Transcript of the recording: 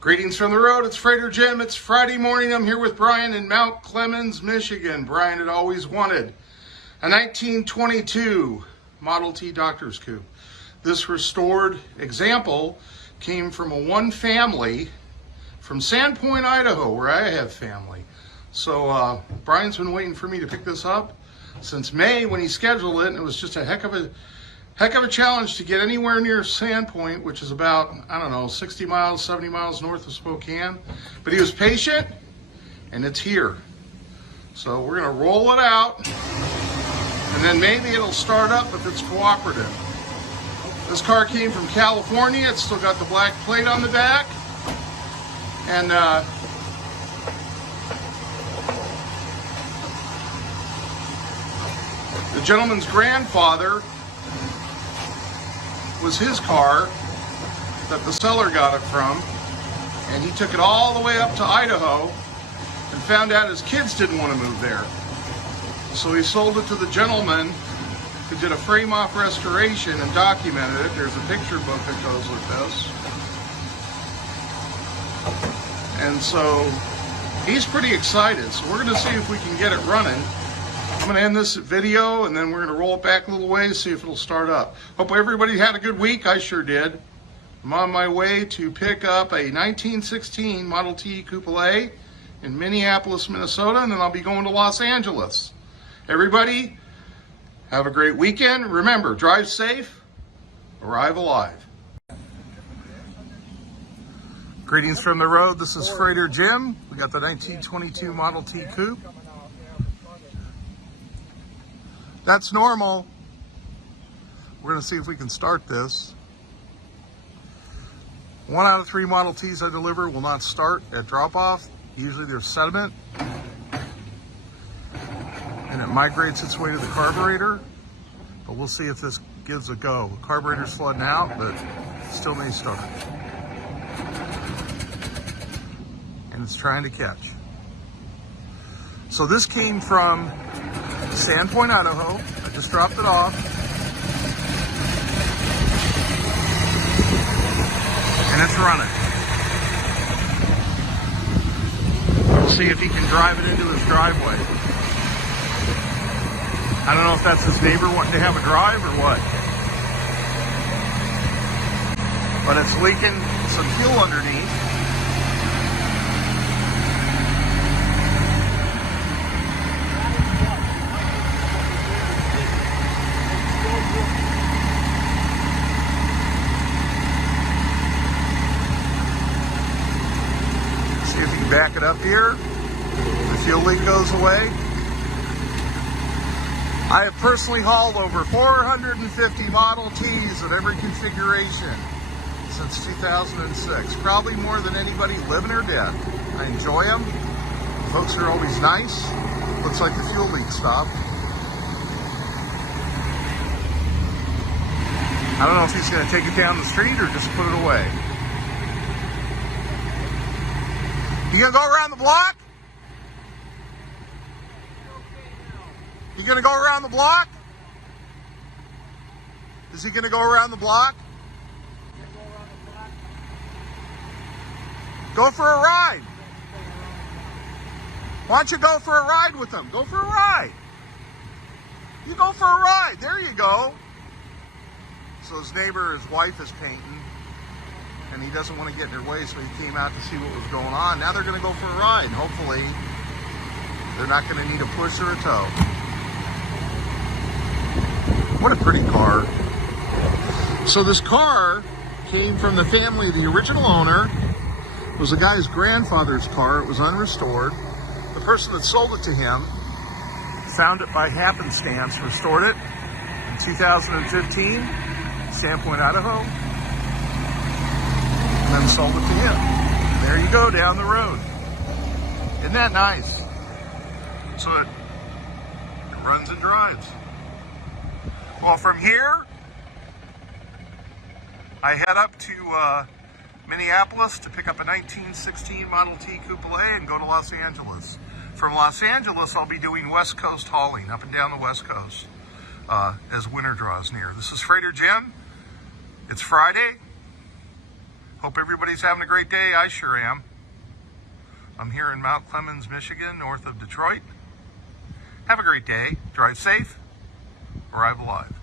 Greetings from the road. It's Freighter Jim. It's Friday morning. I'm here with Brian in Mount Clemens, Michigan. Brian had always wanted a 1922 Model T Doctor's Coupe. This restored example came from a one family from Sandpoint, Idaho, where I have family. So Brian's been waiting for me to pick this up since May when he scheduled it, and it was just a heck of a challenge to get anywhere near Sandpoint, which is about, I don't know, 60 miles, 70 miles north of Spokane. But he was patient, and it's here. So we're gonna roll it out, and then maybe it'll start up if it's cooperative. This car came from California. It's still got the black plate on the back. And the gentleman's grandfather was his car that the seller got it from, and he took it all the way up to Idaho and found out his kids didn't want to move there. So he sold it to the gentleman who did a frame-off restoration and documented it. There's a picture book that goes with this. And so he's pretty excited. So we're going to see if we can get it running. I'm going to end this video, and then we're going to roll it back a little ways, see if it'll start up. Hope everybody had a good week. I sure did. I'm on my way to pick up a 1916 Model T Coupe in Minneapolis, Minnesota, and then I'll be going to Los Angeles. Everybody, have a great weekend. Remember, drive safe, arrive alive. Greetings from the road. This is Freighter Jim. We got the 1922 Model T Coupe. That's normal. We're going to see if we can start this. 1 out of 3 Model Ts I deliver will not start at drop-off. Usually there's sediment, and it migrates its way to the carburetor. But we'll see if this gives a go. The carburetor's flooding out, but still may start. And it's trying to catch. So this came from Sandpoint, Idaho. I just dropped it off. And it's running. We'll see if he can drive it into his driveway. I don't know if that's his neighbor wanting to have a drive or what. But it's leaking some fuel underneath. See if you can back it up here. The fuel leak goes away. I have personally hauled over 450 Model Ts of every configuration since 2006. Probably more than anybody living or dead. I enjoy them. Folks are always nice. Looks like the fuel leak stopped. I don't know if he's going to take it down the street or just put it away. You going to go around the block? You going to go around the block? Is he going to go around the block? Go for a ride. Why don't you go for a ride with him? Go for a ride. You go for a ride. There you go. So his neighbor, his wife is painting, and he doesn't want to get in their way, so he came out to see what was going on. Now they're going to go for a ride, and hopefully they're not going to need a push or a tow. What a pretty car. So this car came from the family, the original owner. It was the guy's grandfather's car. It was unrestored. The person that sold it to him found it by happenstance, restored it in 2015, Sandpoint, Idaho, and then sold it to him. There you go, down the road. Isn't that nice? So it runs and drives. Well, from here, I head up to Minneapolis to pick up a 1916 Model T Coupe and go to Los Angeles. From Los Angeles, I'll be doing West Coast hauling, up and down the West Coast, as winter draws near. This is Freighter Jim. It's Friday. Hope everybody's having a great day. I sure am. I'm here in Mount Clemens, Michigan, north of Detroit. Have a great day. Drive safe. Arrive alive.